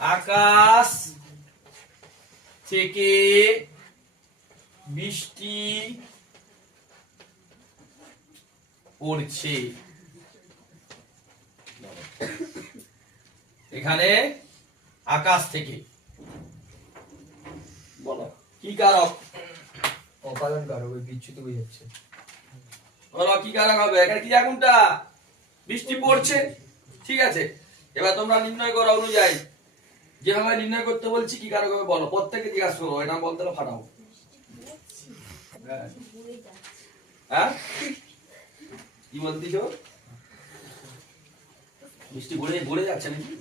আকাশ থেকে বৃষ্টি পড়ছে। এখানে আকাশ থেকে বলো কি কারক? অপাদান কারক, ওই বিচ্যুতি বোঝাচ্ছে। বলো কি কারক হবে? এখানে কি আগুনটা বৃষ্টি পড়ছে, ঠিক আছে। এবার তোমরা নির্ণয় করো অনুযায়ী, যেভাবে নির্ণয় করতে বলছি কি কারক হবে বলো। প্রত্যেককে জিজ্ঞাসা করো, এটা বলতে হলে ফাটাও। হ্যাঁ কি বলতেছো? বৃষ্টি গড়ে যাচ্ছে নাকি?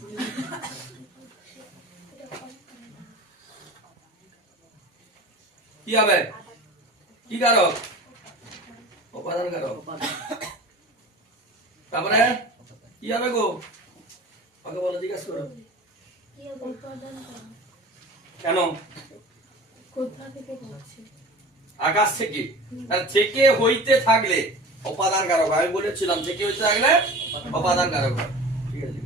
কি হবে? কি কারক? উপাদান কারক। তারপরে কি হবে গো? ওকে বলো, জিজ্ঞাসা করো কেন? আকাশ থেকে। থেকে হইতে থাকলে উপাদান কারক। আমি বলেছিলাম থেকে হইতে থাকলে উপাদান কারক। ঠিক আছে,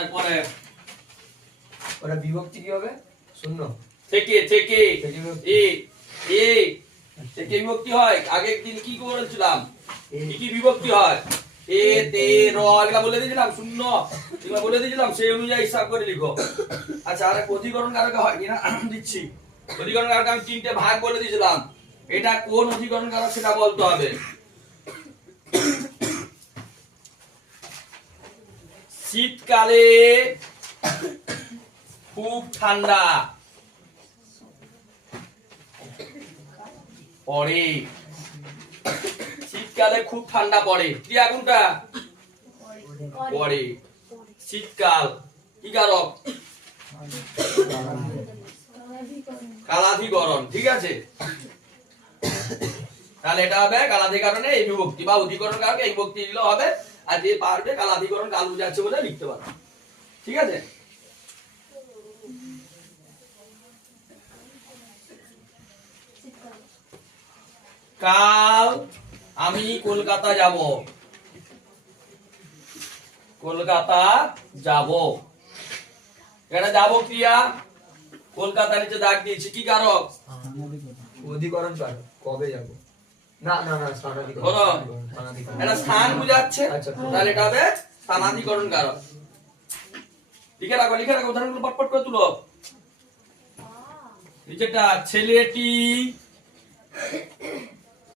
এরপরে ওটা বিভক্তি কি হবে? শূন্য থেকে থেকে এ এ থেকে বিভক্তি হয়। আগের দিন কি করেছিলাম? কি বিভক্তি হয়? এ তে র এগুলা বলে দিয়েছিলাম, শূন্য এগুলা বলে দিয়েছিলাম, সেই অনুযায়ী হিসাব করে লিখো। আচ্ছা, আর অধিকরণ কারক হয় কিনা দিচ্ছি। অধিকরণ কারক আমি 3টে ভাগ বলে দিয়েছিলাম, এটা কোন অধিকরণ কারক সেটা বলতে হবে। শীতকালে খুব ঠান্ডা পড়ে। শীতকালে খুব ঠান্ডা পড়ে, কি আগুনটা পড়ে। শীতকাল কি কারক? কালাধিকরণ, ঠিক আছে। তাহলে এটা হবে কালাধিকরণে এই বিভক্তি বা অধিকরণ কারকে এই বিভক্তি দিলে হবে। আর যে পারবে কালাধিকরণ কাল বুঝাচ্ছে বলে লিখতে পারবে, ঠিক আছে। কাল আমি কলকাতা যাব। কলকাতা যাব, এটা যাব ক্রিয়া। কলকাতা নিচে দাগ দিয়েছি, কি কারক? অধিকরণ কারক। কবে যাব? না না না, স্থানাধিকরণ। বলো, এটা স্থান বুঝাচ্ছে, তাহলে এটা হবে স্থানাধিকরণ কারক। লিখে রাখো, লিখে রাখো, উদাহরণগুলো পটপট করে তুলো। নিচেটা ছেলেটি